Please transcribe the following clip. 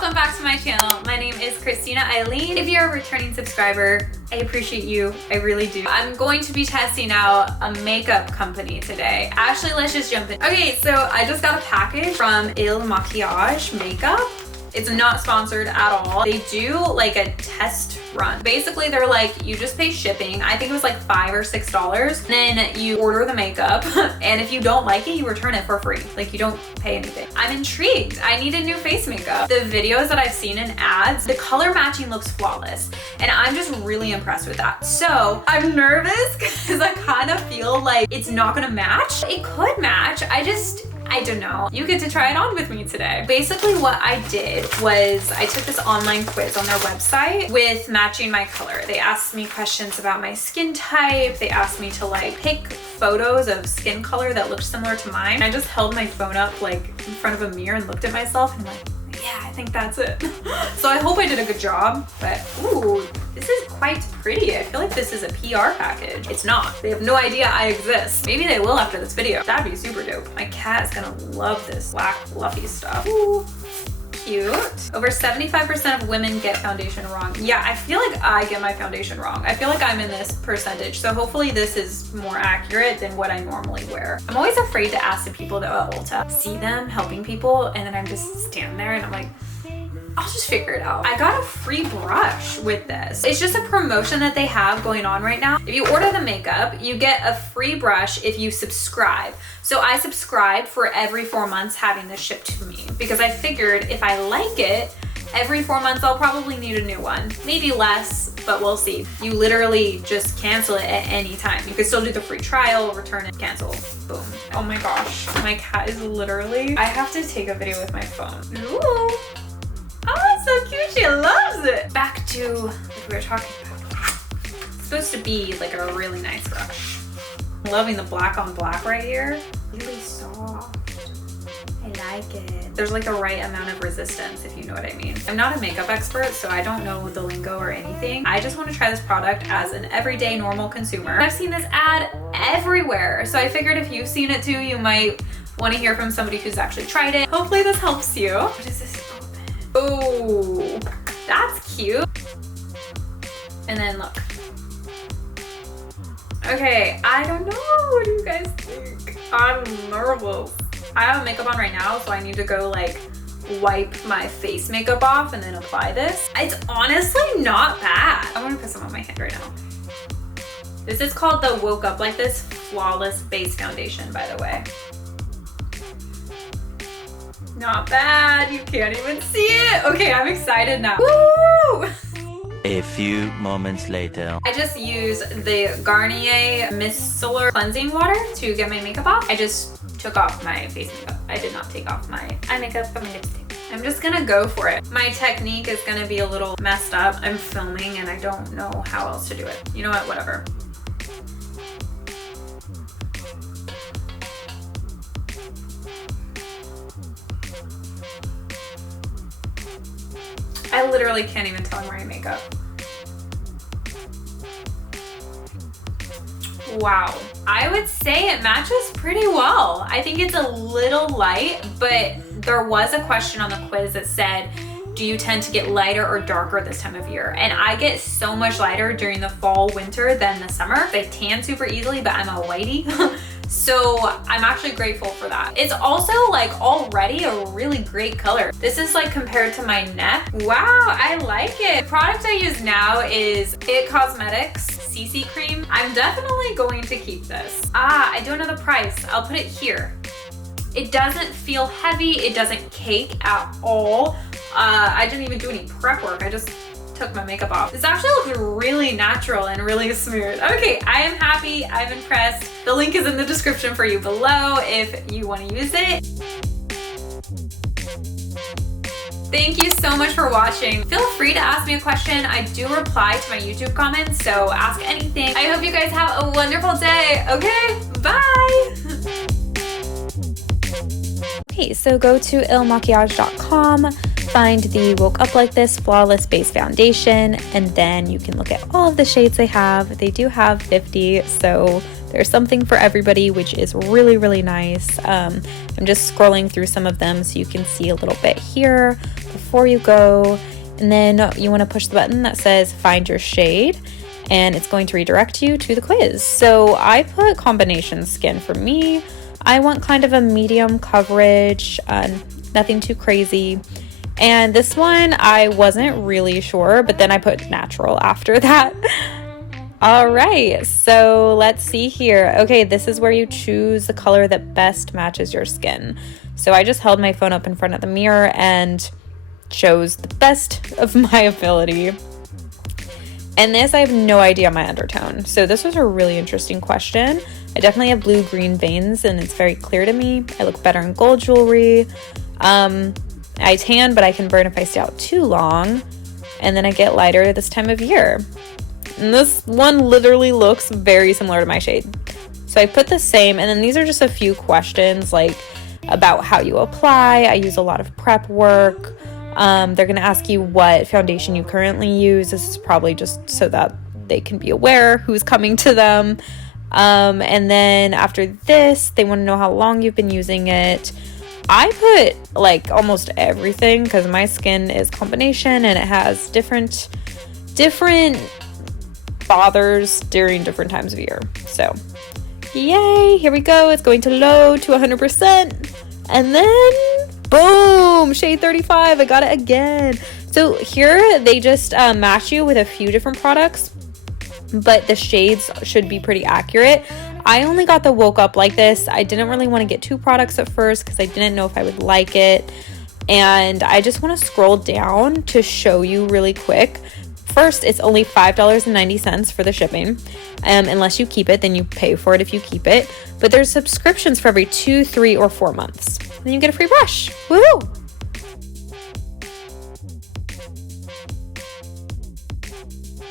welcome back to my channel. My name is Christina Eileen. If you're a returning subscriber, I appreciate you. I really do. I'm going to be testing out a makeup company today. Actually, let's just jump in. Okay, so I just got a package from Il Makiage Makeup. It's not sponsored at all. They do like a test run. Basically, they're like, you just pay shipping. I think it was like $5 or $6. Then you order the makeup, and if you don't like it, you return it for free. Like, you don't pay anything. I'm intrigued. I need a new face makeup. The videos that I've seen in ads, the color matching looks flawless, and I'm just really impressed with that. So I'm nervous because I kind of feel like it's not gonna match. It could match. I don't know. You get to try it on with me today. Basically what I did was I took this online quiz on their website with matching my color. They asked me questions about my skin type. They asked me to like pick photos of skin color that looked similar to mine. I just held my phone up like in front of a mirror and looked at myself and I'm like, yeah, I think that's it. So I hope I did a good job, but ooh, this is quite pretty. I feel like this is a PR package. It's not. They have no idea I exist. Maybe they will after this video. That'd be super dope. My cat is gonna love this black fluffy stuff. Ooh, cute. Over 75% of women get foundation wrong. Yeah, I feel like I get my foundation wrong. I feel like I'm in this percentage. So hopefully this is more accurate than what I normally wear. I'm always afraid to ask the people that at Ulta, see them helping people, and then I'm just standing there and I'm like, I'll just figure it out. I got a free brush with this. It's just a promotion that they have going on right now. If you order the makeup, you get a free brush if you subscribe. So I subscribed for every 4 months having this shipped to me because I figured if I like it, every 4 months I'll probably need a new one. Maybe less, but we'll see. You literally just cancel it at any time. You can still do the free trial, return it, cancel, boom. Oh my gosh, my cat is literally, I have to take a video with my phone. Ooh. Oh, it's so cute. She loves it. Back to what we were talking about. It's supposed to be like a really nice brush. I'm loving the black on black right here. Really soft. I like it. There's like the right amount of resistance, if you know what I mean. I'm not a makeup expert, so I don't know the lingo or anything. I just want to try this product as an everyday normal consumer. I've seen this ad everywhere, so I figured if you've seen it too, you might want to hear from somebody who's actually tried it. Hopefully this helps you. What is this? Oh, that's cute. And then look. Okay, I don't know. What do you guys think? I'm nervous. I have makeup on right now, so I need to go like wipe my face makeup off and then apply this. It's honestly not bad. I want to put some on my hand right now. This is called the Woke Up Like This Flawless Base Foundation, by the way. Not bad, you can't even see it. Okay, I'm excited now. Woo! A few moments later. I just used the Garnier Micellar Cleansing Water to get my makeup off. I just took off my face makeup. I did not take off my eye makeup or my lipstick. I'm just gonna go for it. My technique is gonna be a little messed up. I'm filming and I don't know how else to do it. You know what, whatever. I literally can't even tell I'm wearing makeup. Wow. I would say it matches pretty well. I think it's a little light, but there was a question on the quiz that said, do you tend to get lighter or darker this time of year? And I get so much lighter during the fall, winter than the summer. I tan super easily, but I'm a whitey. So I'm actually grateful for that. It's also like already a really great color. This is like compared to my neck. Wow, I like it. The product I use now is It Cosmetics CC Cream. I'm definitely going to keep this. I don't know the price. I'll put it here. It doesn't feel heavy. It doesn't cake at all. I didn't even do any prep work. I just took my makeup off. This actually looks really natural and really smooth. Okay, I am happy. I'm impressed. The link is in the description for you below if you want to use it. Thank you so much for watching. Feel free to ask me a question. I do reply to my YouTube comments, so ask anything. I hope you guys have a wonderful day. Okay, bye. Okay, so go to ilmakiage.com, find the Woke Up Like This Flawless Base Foundation, and then you can look at all of the shades they have. They do have 50, so there's something for everybody, which is really, really nice. I'm just scrolling through some of them so you can see a little bit here. before you go. And then you want to push the button that says find your shade, and it's going to redirect you to the quiz. So I put combination skin for me. I want kind of a medium coverage, nothing too crazy. And this one I wasn't really sure, but then I put natural after that. All right, so let's see here. Okay, this is where you choose the color that best matches your skin. So I just held my phone up in front of the mirror and chose the best of my ability. And this, I have no idea my undertone. So this was a really interesting question. I definitely have blue-green veins and it's very clear to me. I look better in gold jewelry. I tan, but I can burn if I stay out too long. And then I get lighter this time of year. And this one literally looks very similar to my shade. So I put the same, and then these are just a few questions like about how you apply. I use a lot of prep work. They're gonna ask you what foundation you currently use. This is probably just so that they can be aware who's coming to them. And then after this, they want to know how long you've been using it. I put like almost everything because my skin is combination and it has different bothers during different times of year. So yay, here we go. It's going to load to 100%, and then boom, shade 35. I got it again. So here they just match you with a few different products, but the shades should be pretty accurate. I only got the Woke Up Like This. I didn't really want to get 2 products at first because I didn't know if I would like it, and I just want to scroll down to show you really quick. First, it's only $5.90 for the shipping. Unless you keep it, then you pay for it if you keep it. But there's subscriptions for every 2, 3, or 4 months. Then you get a free brush. Woo!